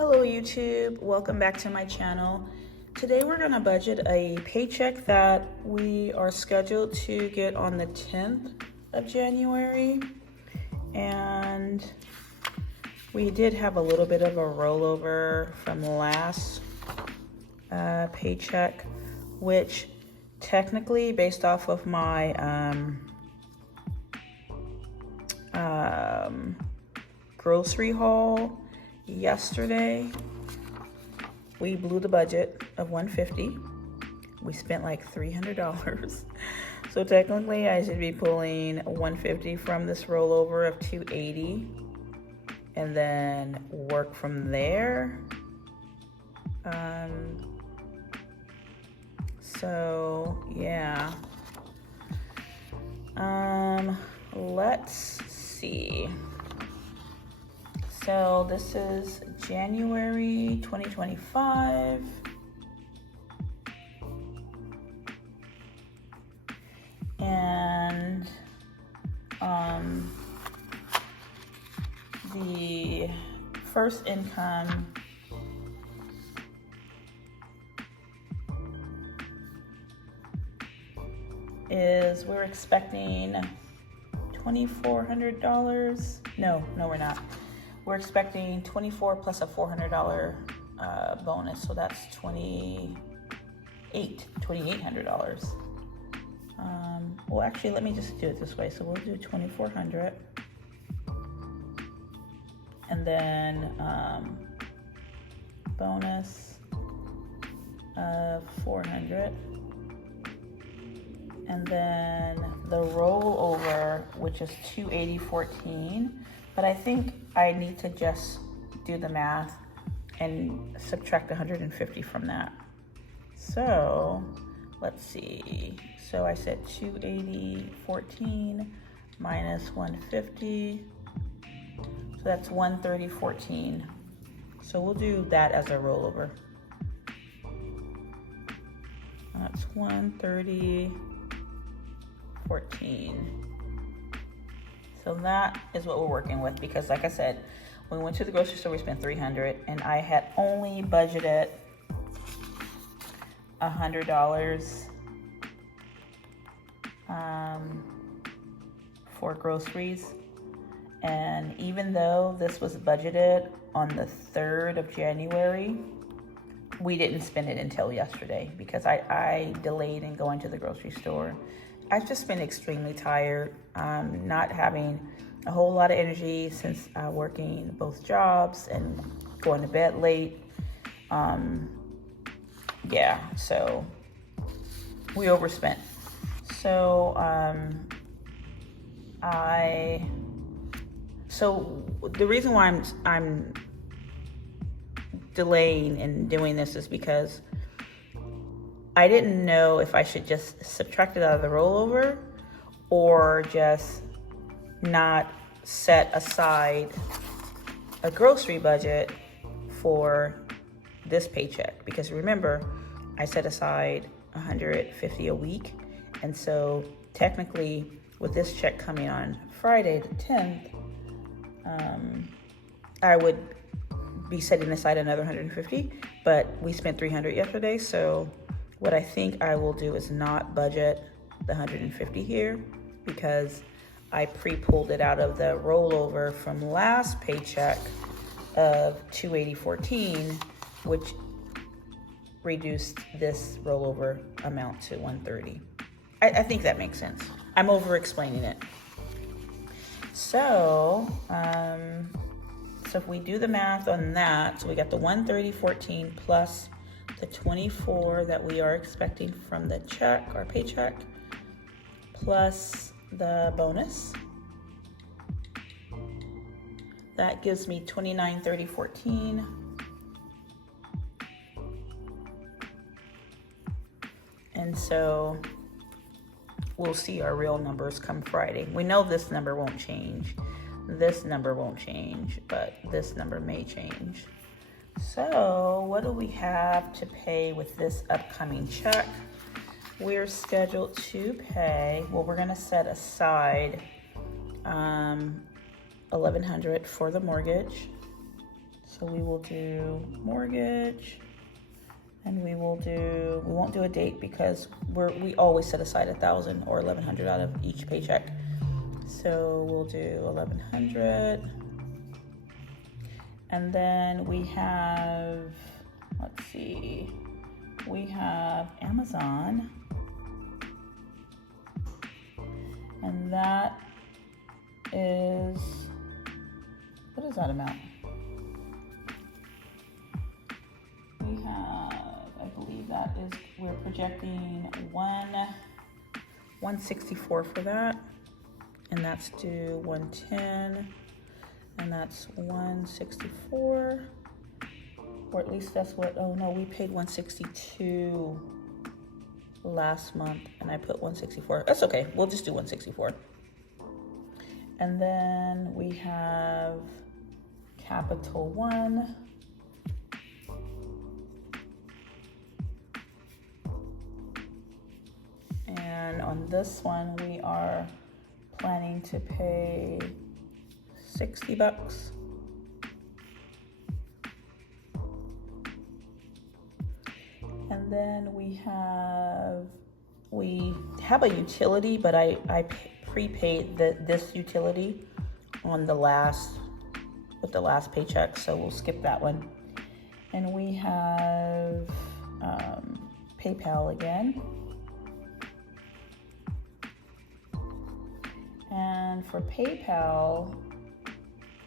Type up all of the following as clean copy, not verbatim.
Hello YouTube, welcome back to my channel. Today we're going to budget a paycheck that we are scheduled to get on the 10th of January. And we did have a little bit of a rollover from last paycheck, which technically based off of my grocery haul yesterday, we blew the budget of $150. We spent like $300. So technically I should be pulling $150 from this rollover of $280 and then work from there. So yeah. Let's see. So this is January 2025. And the first income is, we're expecting $2,400. No, we're not. We're expecting 24 plus a $400 bonus, so that's $2,800. Well, actually, let me just do it this way. So we'll do 2,400, and then bonus of 400, and then the rollover, which is 280.14. But I think I need to just do the math and subtract 150 from that. So let's see. So I said 280.14 minus 150. So that's 130.14. So we'll do that as a rollover. That's 130.14. So that is what we're working with, because like I said, when we went to the grocery store, we spent $300 and I had only budgeted $100 for groceries. And even though this was budgeted on the 3rd of January, we didn't spend it until yesterday because I delayed in going to the grocery store. I've just been extremely tired, not having a whole lot of energy since working both jobs and going to bed late. Yeah, so we overspent. So so the reason why I'm delaying and doing this is because I didn't know if I should just subtract it out of the rollover or just not set aside a grocery budget for this paycheck. Because remember, I set aside $150 a week. And so technically with this check coming on Friday the 10th, I would be setting aside another $150, but we spent $300 yesterday. So what I think I will do is not budget the $150 here, because I pre-pulled it out of the rollover from last paycheck of $280.14, which reduced this rollover amount to $130. I think that makes sense. I'm over explaining it. So, so if we do the math on that, so we got the $130.14 plus the 24 that we are expecting from the check, our paycheck, plus the bonus. That gives me $29.30.14. And so we'll see our real numbers come Friday. We know this number won't change. This number won't change, but this number may change. So what do we have to pay with this upcoming check? We're scheduled to pay, well, we're gonna set aside $1,100 for the mortgage. So we will do mortgage, and we won't do a date because we always set aside 1,000 or 1,100 out of each paycheck. So we'll do 1,100. And then we have, let's see, we have Amazon. And that is, what is that amount? We have, I believe that is, we're projecting 164 for that. And that's due 110. And that's 164, or at least that's what, oh no, we paid 162 last month and I put 164. That's okay, we'll just do 164. And then we have Capital One. And on this one, we are planning to pay $60. And then we have a utility, but I prepaid this utility on with the last paycheck, so we'll skip that one. And we have PayPal again. And for PayPal,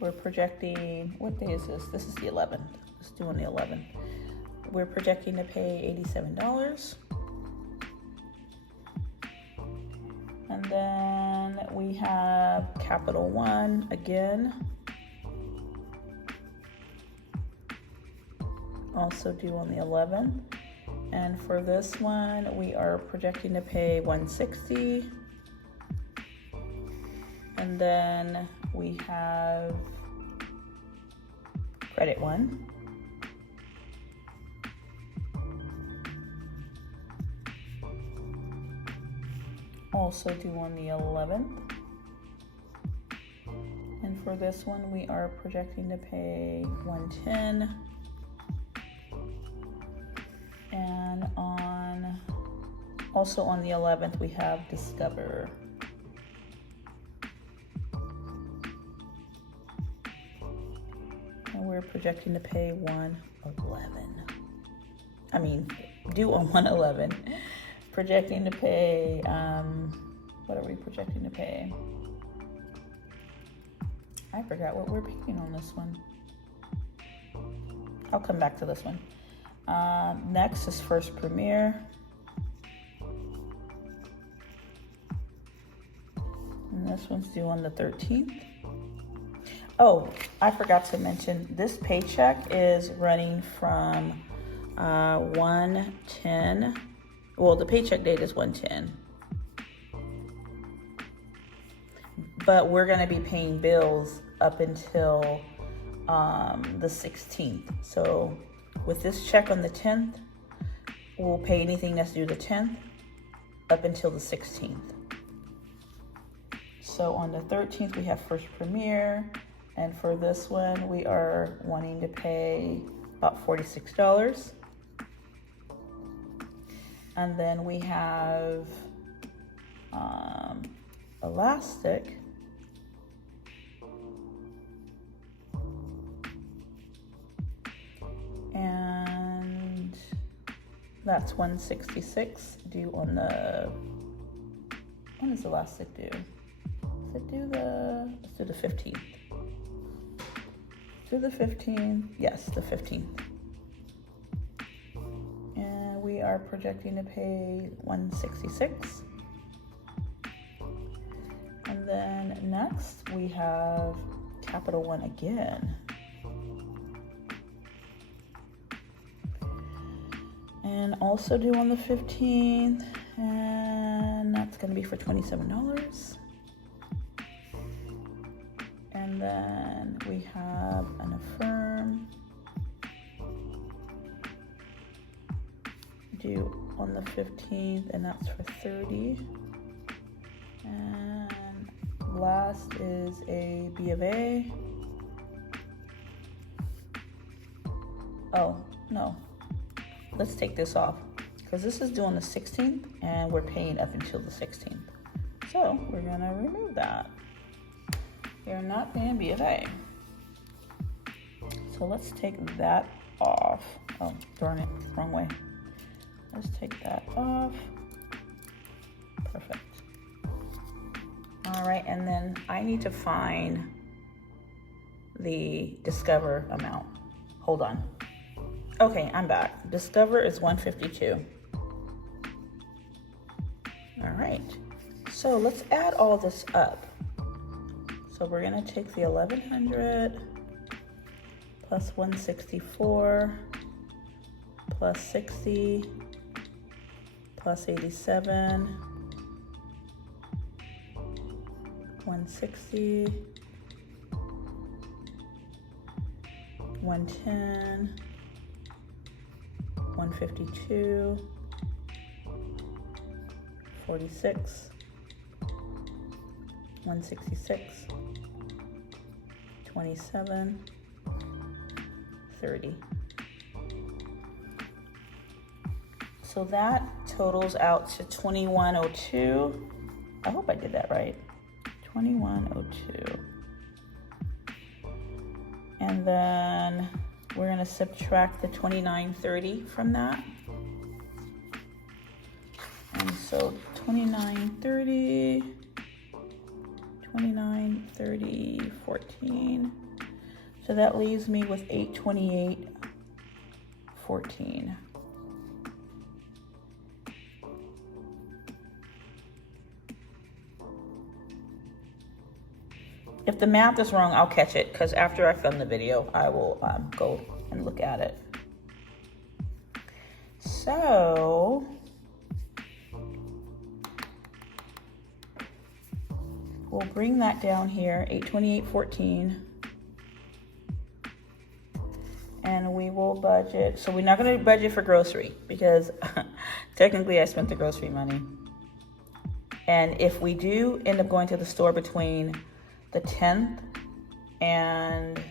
we're projecting, what day is this? This is the 11th. Let's do on the 11th. We're projecting to pay $87. And then we have Capital One again. Also due on the 11th. And for this one, we are projecting to pay $160. And then we have Credit One. Also due on the 11th. And for this one, we are projecting to pay $110. And also on the 11th, we have Discover. And we're projecting to pay $111. I mean, due on $111. Projecting to pay, what are we projecting to pay? I forgot what we're paying on this one. I'll come back to this one. Next is First Premier. And this one's due on the 13th. Oh, I forgot to mention, this paycheck is running from 1/10. Well, the paycheck date is 1/10. But we're going to be paying bills up until the 16th. So with this check on the 10th, we'll pay anything that's due the 10th up until the 16th. So on the 13th, we have First Premier. And for this one, we are wanting to pay about $46. And then we have Elastic. And that's $166 due on the, when is Elastic due? Is it due let's do the 15th. To the 15th, yes, the 15th. And we are projecting to pay $166. And then next we have Capital One again. And also due on the 15th, and that's gonna be for $27. And then we have an Affirm due on the 15th, and that's for $30. And last is a B of A. Oh, no. Let's take this off because this is due on the 16th and we're paying up until the 16th. So we're gonna remove that. You're not paying B of A. So let's take that off. Oh, darn it, wrong way. Let's take that off. Perfect. All right, and then I need to find the Discover amount. Hold on. Okay, I'm back. Discover is 152. All right, so let's add all this up. So we're gonna take the 1100 plus 164 plus 60 plus 87, 160, 110, 152, 46, 166, 27, 30. So that totals out to 2102. I hope I did that right. 2102. And then we're gonna subtract the 2930 from that. And so 2930, 14. So that leaves me with 828.14. If the math is wrong, I'll catch it because after I film the video, I will go and look at it. So we'll bring that down here, 828.14. And we will budget. So we're not going to budget for grocery because technically I spent the grocery money. And if we do end up going to the store between the 10th and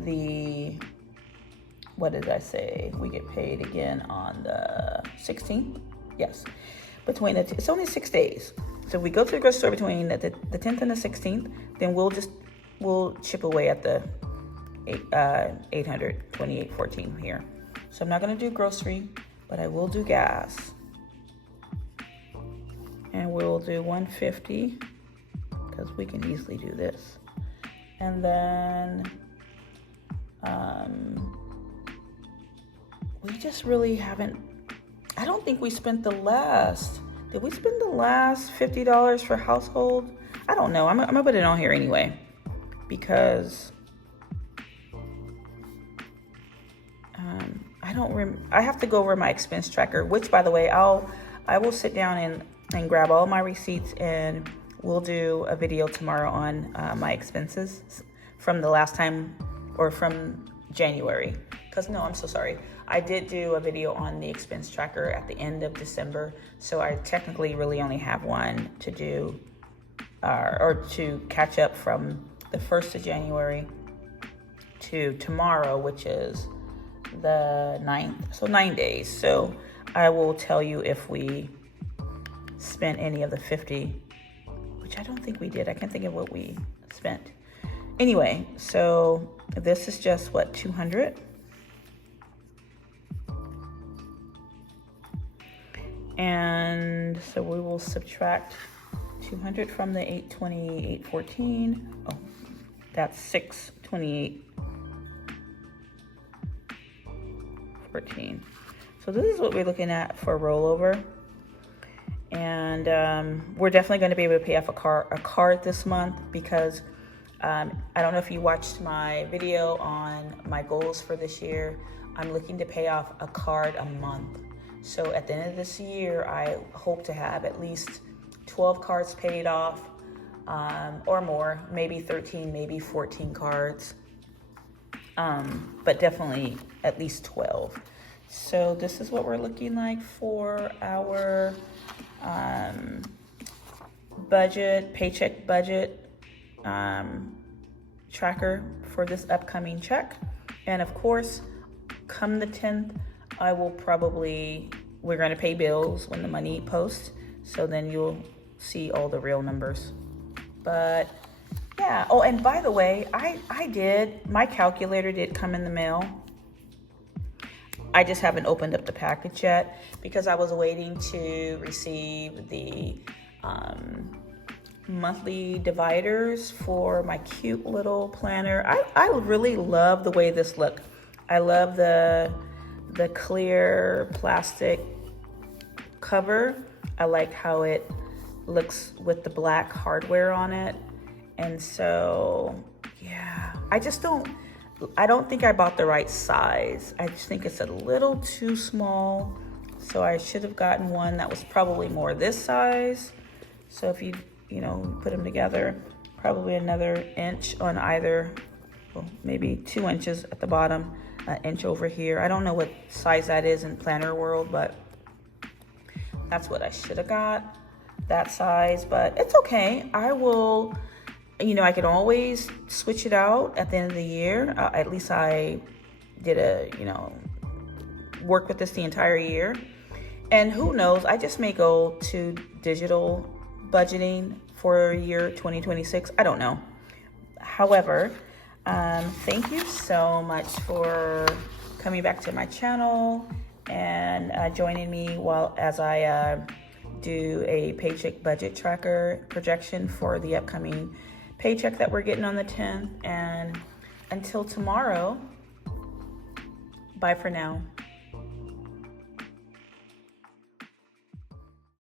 the, what did I say? We get paid again on the 16th. Yes, between it's only 6 days. So if we go to the grocery store between the 10th and the 16th, then we'll chip away at the 828.14 here. So I'm not going to do grocery, but I will do gas. And we'll do 150 because we can easily do this. And then we just really haven't, I don't think we spent did we spend the last $50 for household? I don't know. I'm gonna put it on here anyway because I have to go over my expense tracker, which by the way, I will sit down and grab all my receipts and we'll do a video tomorrow on my expenses from the last time or from January. Because no, I'm so sorry. I did do a video on the expense tracker at the end of December. So I technically really only have one to do or to catch up from the 1st of January to tomorrow, which is the 9th. So 9 days. So I will tell you if we spent any of the 50, which I don't think we did. I can't think of what we spent. Anyway, so this is just what, 200? And so we will subtract 200 from the 828.14. Oh, that's 628.14. So this is what we're looking at for rollover. And we're definitely going to be able to pay off a card this month because I don't know if you watched my video on my goals for this year. I'm looking to pay off a card a month. So at the end of this year, I hope to have at least 12 cards paid off or more, maybe 13, maybe 14 cards, but definitely at least 12. So this is what we're looking like for our paycheck budget tracker for this upcoming check. And of course, come the 10th, we're going to pay bills when the money posts. So then you'll see all the real numbers. But yeah. Oh, and by the way, my calculator did come in the mail. I just haven't opened up the package yet because I was waiting to receive the monthly dividers for my cute little planner. I really love the way this looks. I love the clear plastic cover. I like how it looks with the black hardware on it. And so, yeah, I don't think I bought the right size. I just think it's a little too small. So I should have gotten one that was probably more this size. So if you put them together, probably another inch on either, well, maybe 2 inches at the bottom, an inch over here. I don't know what size that is in planner world, but that's what I should have got, that size. But it's okay. I will, I can always switch it out at the end of the year. At least I did work with this the entire year. And who knows, I just may go to digital budgeting for year 2026. I don't know. However, thank you so much for coming back to my channel and joining me as I do a paycheck budget tracker projection for the upcoming paycheck that we're getting on the 10th. And until tomorrow, bye for now.